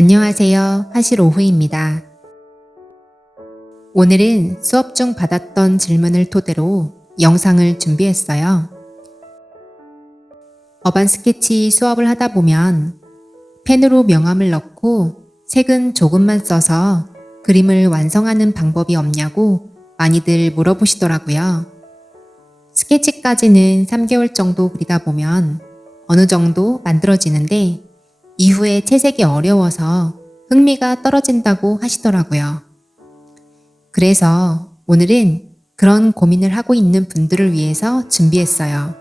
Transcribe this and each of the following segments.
안녕하세요. 화실 오후입니다. 오늘은 수업 중 받았던 질문을 토대로 영상을 준비했어요. 어반 스케치 수업을 하다 보면 펜으로 명암을 넣고 색은 조금만 써서 그림을 완성하는 방법이 없냐고 많이들 물어보시더라고요. 스케치까지는 3개월 정도 그리다 보면 어느 정도 만들어지는데 이후에 채색이 어려워서 흥미가 떨어진다고 하시더라고요. 그래서 오늘은 그런 고민을 하고 있는 분들을 위해서 준비했어요.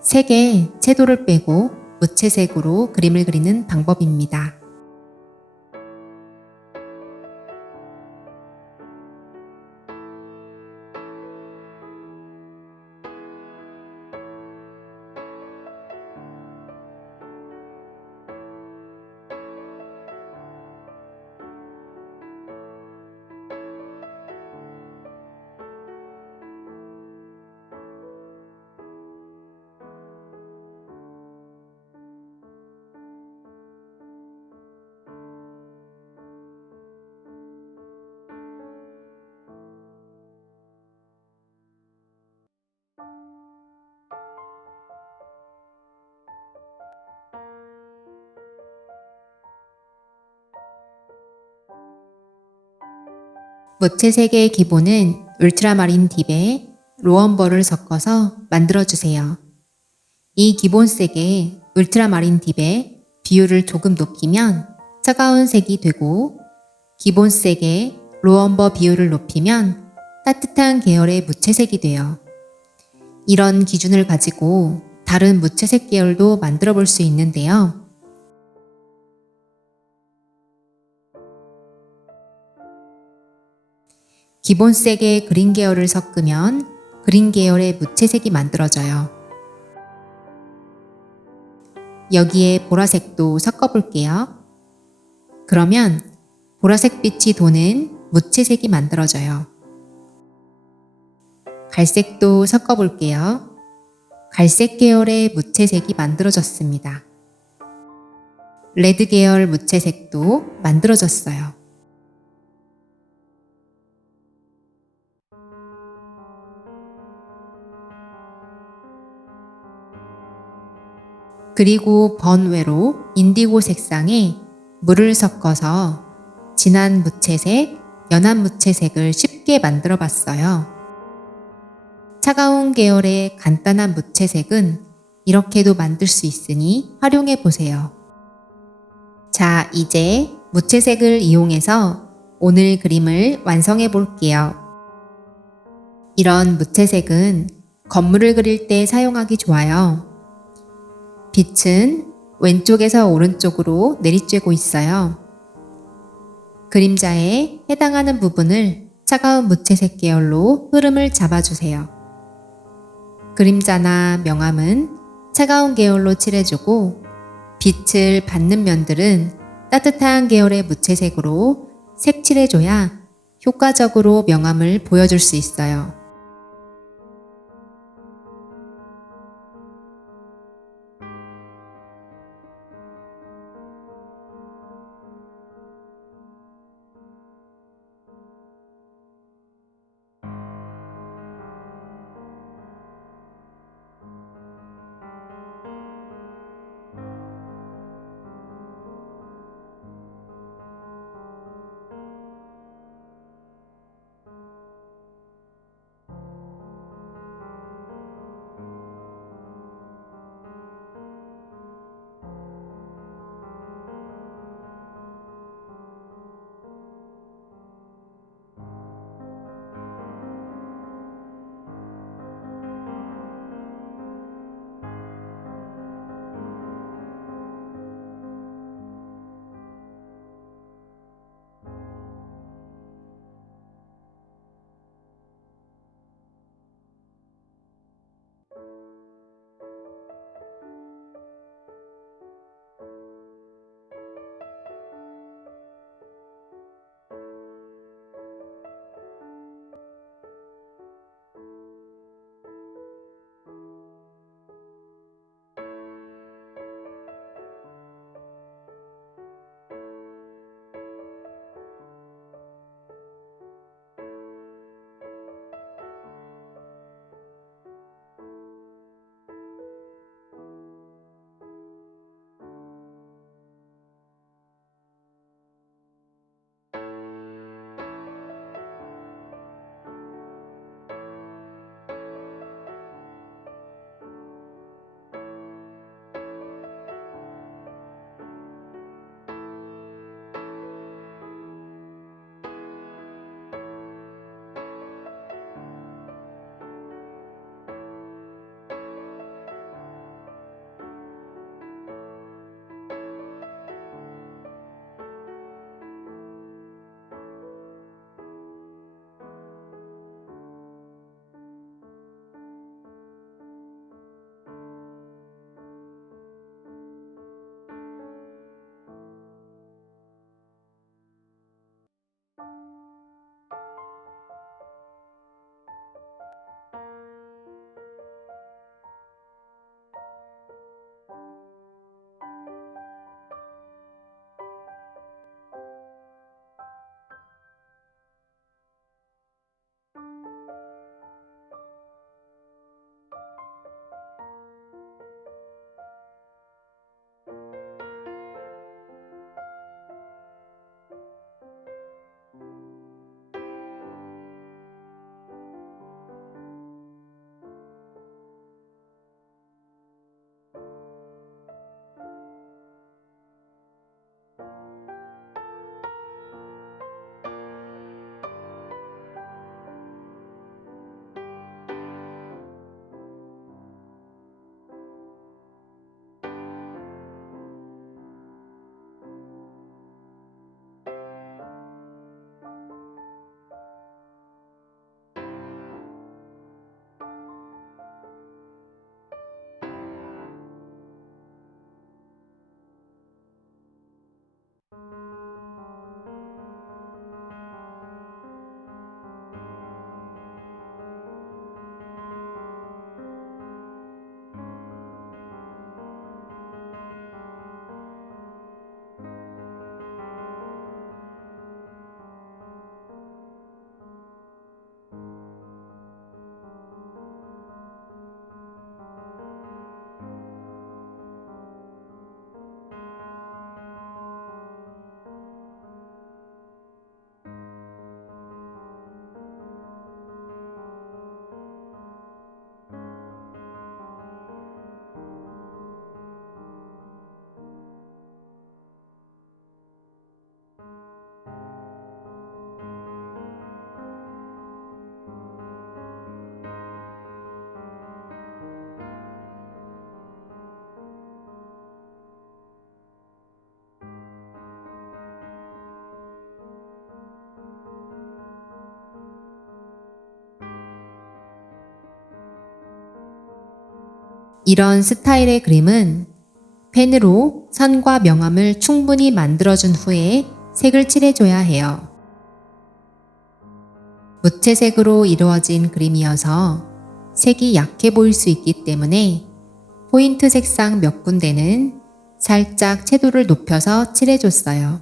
색의 채도를 빼고 무채색으로 그림을 그리는 방법입니다. 무채색의 기본은 울트라마린 딥에 로엄버를 섞어서 만들어주세요. 이 기본색의 울트라마린 딥에 비율을 조금 높이면 차가운 색이 되고 기본색의 로엄버 비율을 높이면 따뜻한 계열의 무채색이 돼요. 이런 기준을 가지고 다른 무채색 계열도 만들어 볼 수 있는데요. 기본색의 그린 계열을 섞으면 그린 계열의 무채색이 만들어져요. 여기에 보라색도 섞어볼게요. 그러면 보라색 빛이 도는 무채색이 만들어져요. 갈색도 섞어볼게요. 갈색 계열의 무채색이 만들어졌습니다. 레드 계열 무채색도 만들어졌어요. 그리고 번외로 인디고 색상에 물을 섞어서 진한 무채색, 연한 무채색을 쉽게 만들어 봤어요. 차가운 계열의 간단한 무채색은 이렇게도 만들 수 있으니 활용해 보세요. 자, 이제 무채색을 이용해서 오늘 그림을 완성해 볼게요. 이런 무채색은 건물을 그릴 때 사용하기 좋아요. 빛은 왼쪽에서 오른쪽으로 내리쬐고 있어요. 그림자에 해당하는 부분을 차가운 무채색 계열로 흐름을 잡아주세요. 그림자나 명암은 차가운 계열로 칠해주고 빛을 받는 면들은 따뜻한 계열의 무채색으로 색칠해줘야 효과적으로 명암을 보여줄 수 있어요. 이런 스타일의 그림은 펜으로 선과 명암을 충분히 만들어준 후에 색을 칠해줘야 해요. 무채색으로 이루어진 그림이어서 색이 약해 보일 수 있기 때문에 포인트 색상 몇 군데는 살짝 채도를 높여서 칠해줬어요.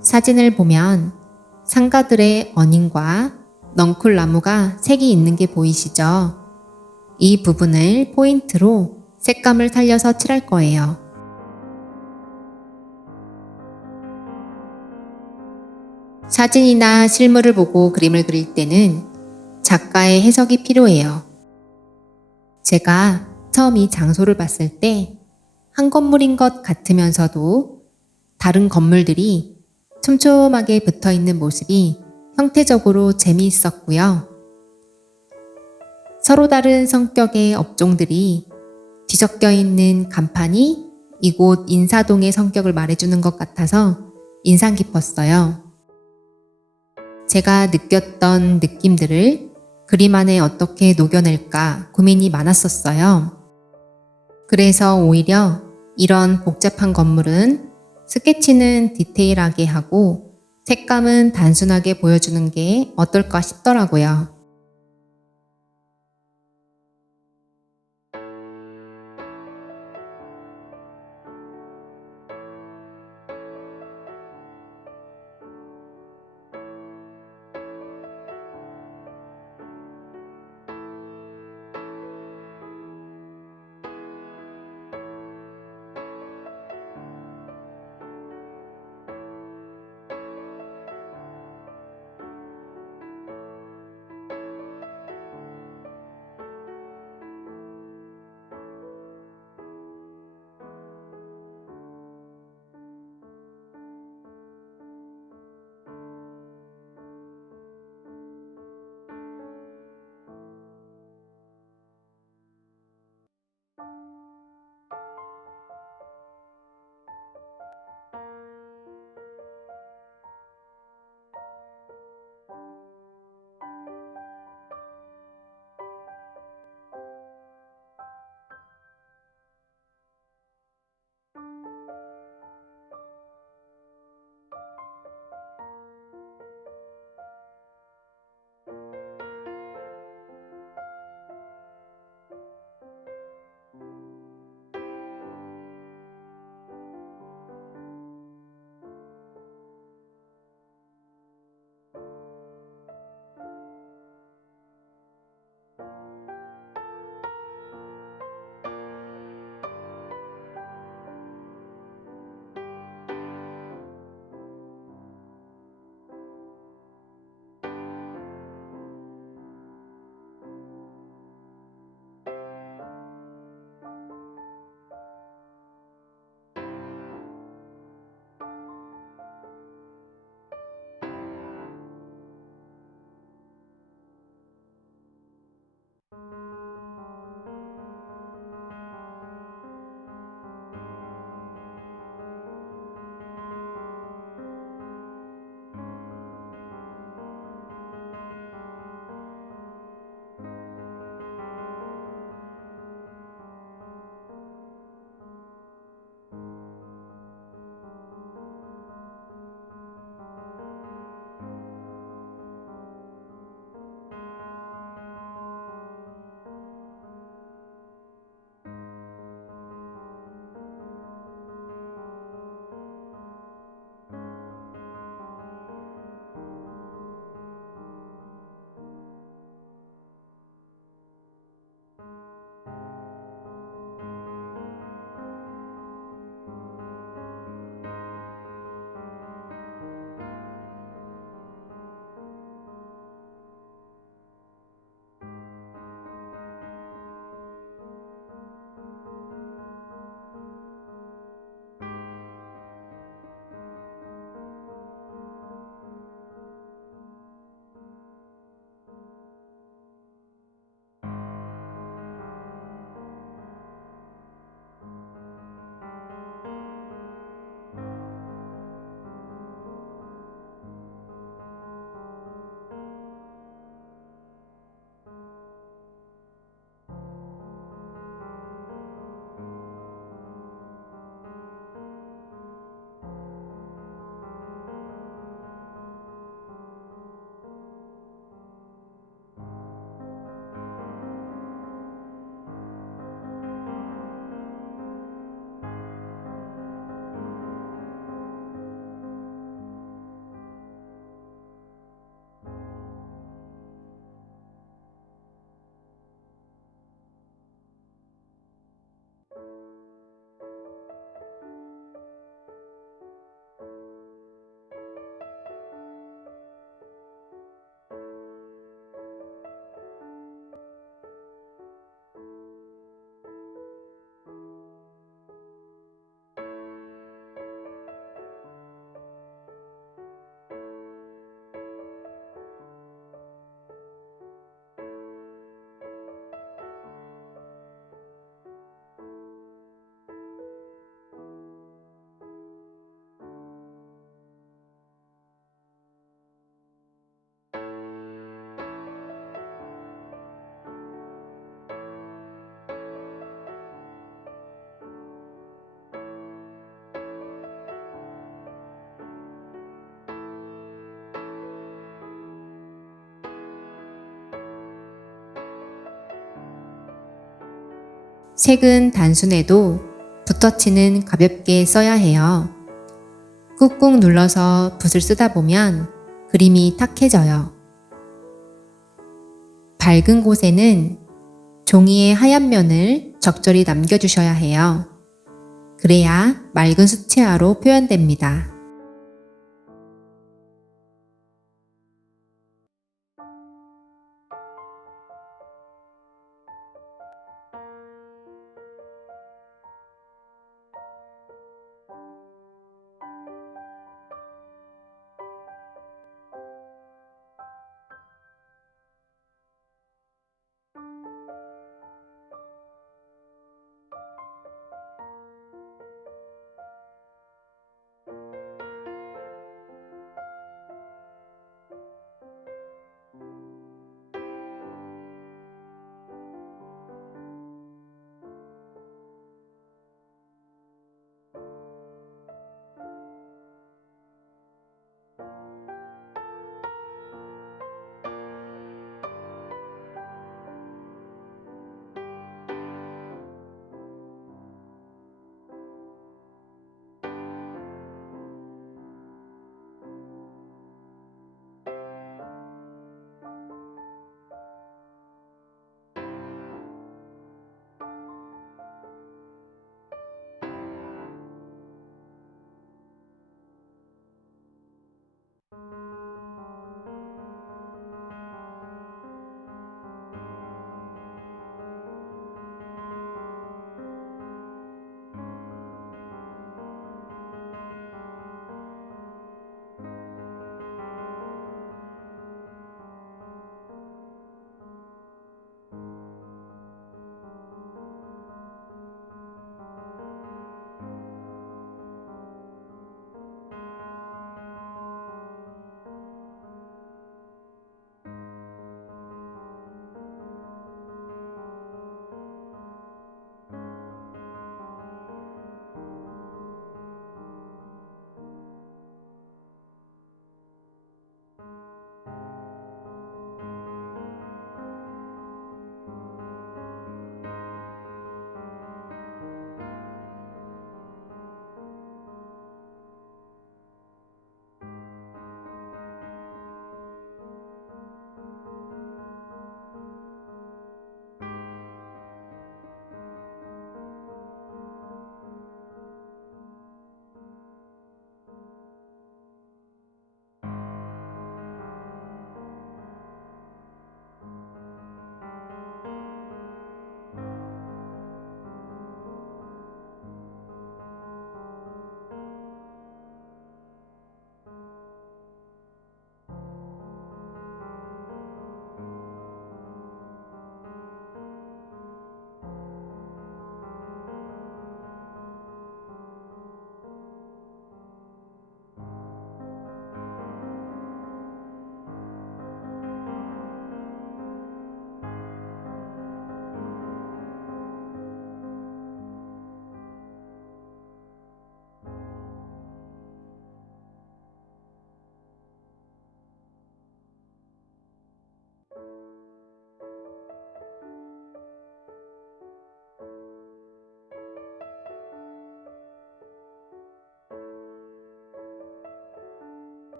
사진을 보면 상가들의 어닝과 넝쿨나무가 색이 있는 게 보이시죠? 이 부분을 포인트로 색감을 살려서 칠할 거예요. 사진이나 실물을 보고 그림을 그릴 때는 작가의 해석이 필요해요. 제가 처음 이 장소를 봤을 때 한 건물인 것 같으면서도 다른 건물들이 촘촘하게 붙어 있는 모습이 형태적으로 재미있었고요. 서로 다른 성격의 업종들이 뒤섞여 있는 간판이 이곳 인사동의 성격을 말해주는 것 같아서 인상 깊었어요. 제가 느꼈던 느낌들을 그림 안에 어떻게 녹여낼까 고민이 많았었어요. 그래서 오히려 이런 복잡한 건물은 스케치는 디테일하게 하고 색감은 단순하게 보여주는 게 어떨까 싶더라고요. 색은 단순해도 붓터치는 가볍게 써야 해요. 꾹꾹 눌러서 붓을 쓰다 보면 그림이 탁해져요. 밝은 곳에는 종이의 하얀 면을 적절히 남겨주셔야 해요. 그래야 맑은 수채화로 표현됩니다.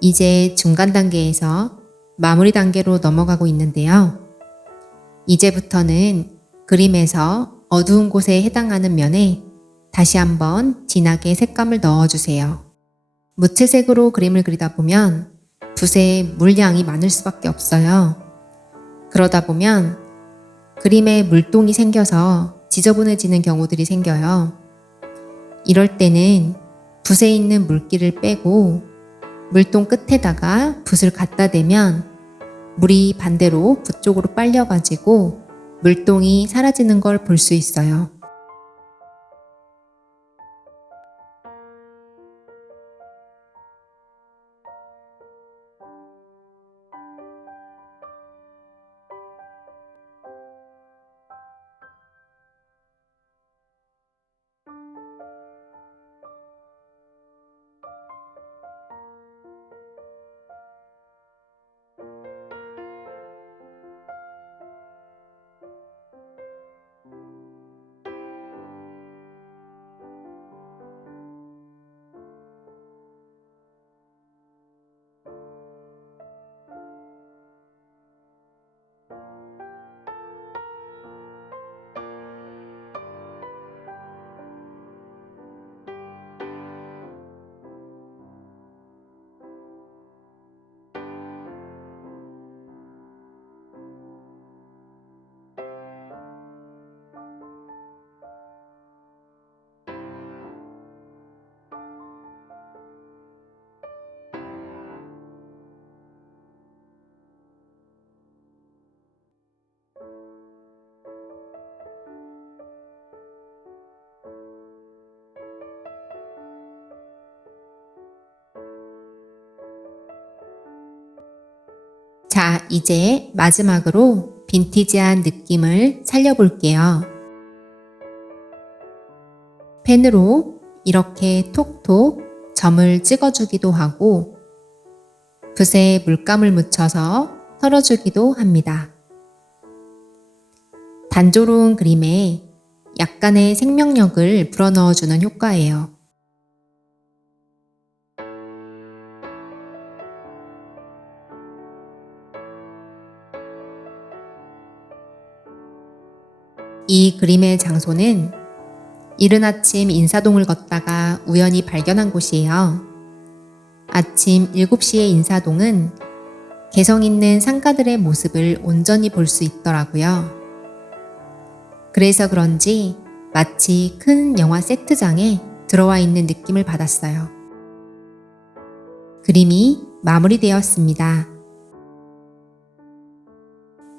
이제 중간 단계에서 마무리 단계로 넘어가고 있는데요. 이제부터는 그림에서 어두운 곳에 해당하는 면에 다시 한번 진하게 색감을 넣어주세요. 무채색으로 그림을 그리다 보면 붓에 물량이 많을 수밖에 없어요. 그러다 보면 그림에 물동이 생겨서 지저분해지는 경우들이 생겨요. 이럴 때는 붓에 있는 물기를 빼고 물동 끝에다가 붓을 갖다 대면 물이 반대로 붓 쪽으로 빨려가지고 물동이 사라지는 걸 볼 수 있어요. 자, 이제 마지막으로 빈티지한 느낌을 살려볼게요. 펜으로 이렇게 톡톡 점을 찍어주기도 하고 붓에 물감을 묻혀서 털어주기도 합니다. 단조로운 그림에 약간의 생명력을 불어넣어주는 효과예요. 이 그림의 장소는 이른 아침 인사동을 걷다가 우연히 발견한 곳이에요. 아침 7시의 인사동은 개성 있는 상가들의 모습을 온전히 볼 수 있더라고요. 그래서 그런지 마치 큰 영화 세트장에 들어와 있는 느낌을 받았어요. 그림이 마무리되었습니다.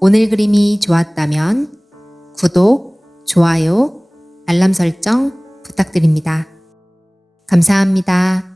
오늘 그림이 좋았다면 구독, 좋아요, 알람 설정 부탁드립니다. 감사합니다.